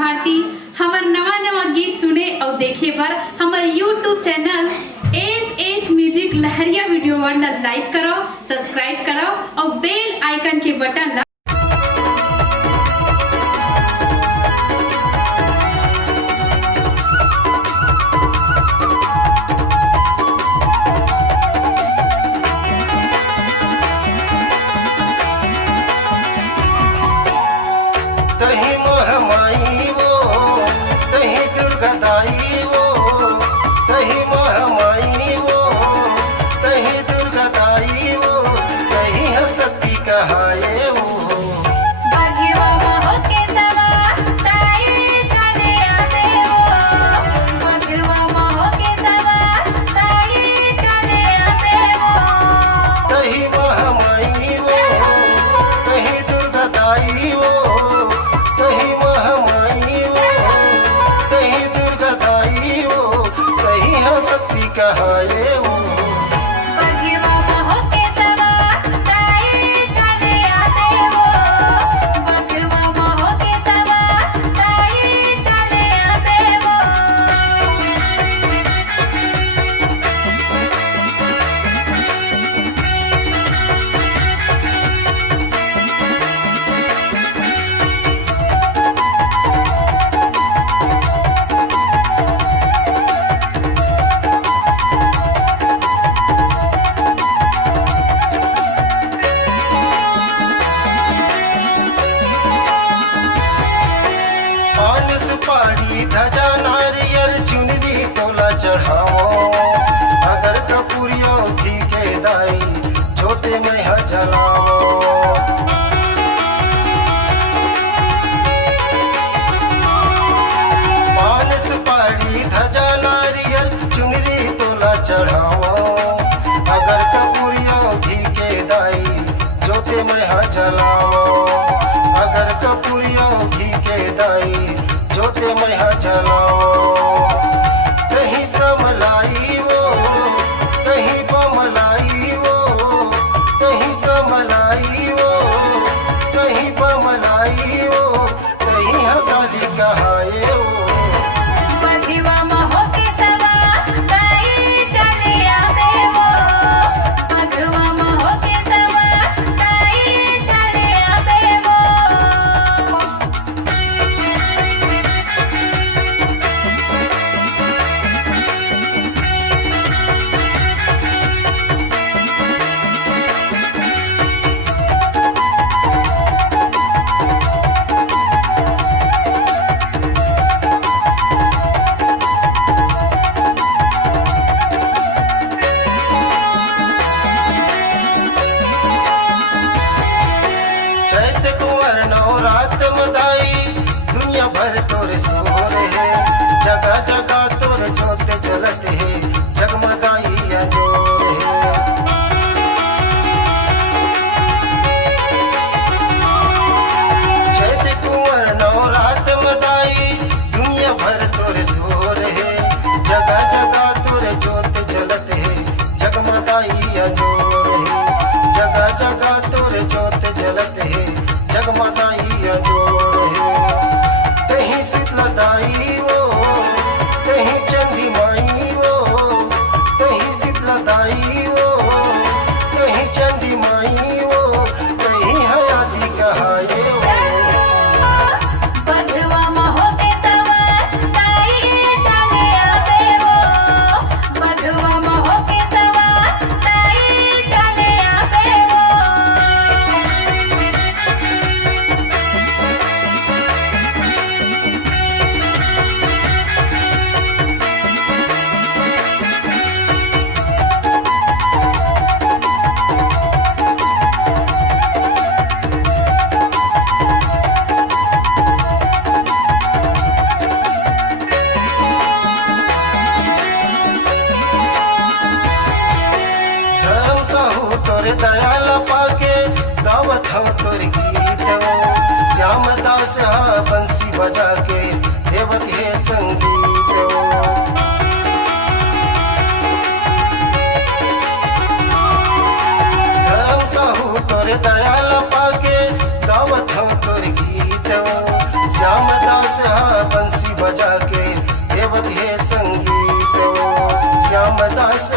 भारती। हमार नवा नवा गीत सुने और देखे पर हमारे YouTube चैनल एस म्यूजिक लहरिया वीडियो वन लाइक करो, सब्सक्राइब करो और बेल आइकन के बटन तही महामाई वो तही दुर्गदाई वो तही महामाई वो तही दुर्गदाई वो तही हसती कहाए वो तही महामाई वो तही दुर्गदाई वो तही महामाई वो तही दुर्गदाई वो तही हसती कहाए वो सुपारी धजा नारियल चुनरी तोला चढ़ाओ अगर कपूरियो घी के दाई छोटे में जलाओ पान सुपारी धजा नारियल चुनरी तोला चढ़ाओ अगर कपूरियो घी के दाई छोटे में जलाओ अगर कपूरियो घी के दाई जोते मैं जलाओ कहीं समलाई वो कहीं बमलाई वो कहीं समलाई वो कहीं बमलाई वो कहीं हथाली कहाए वो रात मदाई दुनिया भर तोरे सोर है जगह जगह तोर जोत जलत है जगमगाई अजोर है चैत कुंवर नौ रात मदाई दुनिया भर तोरे सोर है जगह जगह तोर जोत जलत है जगमगाई अजोर है जगह जगह तोर जोत जलत है जगमगाई कहीं शीतलदाई वो कहीं चंडी माई वो कहीं शीतलदाई वो कहीं चंडी माई वो कहीं हयाती कहाए दयाल पाके गावत हो तोर गीत श्याम दास बंसी बजा के देवत है संगीत धर्म साहू तोर दयाल पाके गावत हो तोर गीत श्याम दास बजा के देवत है संगीत। श्याम दास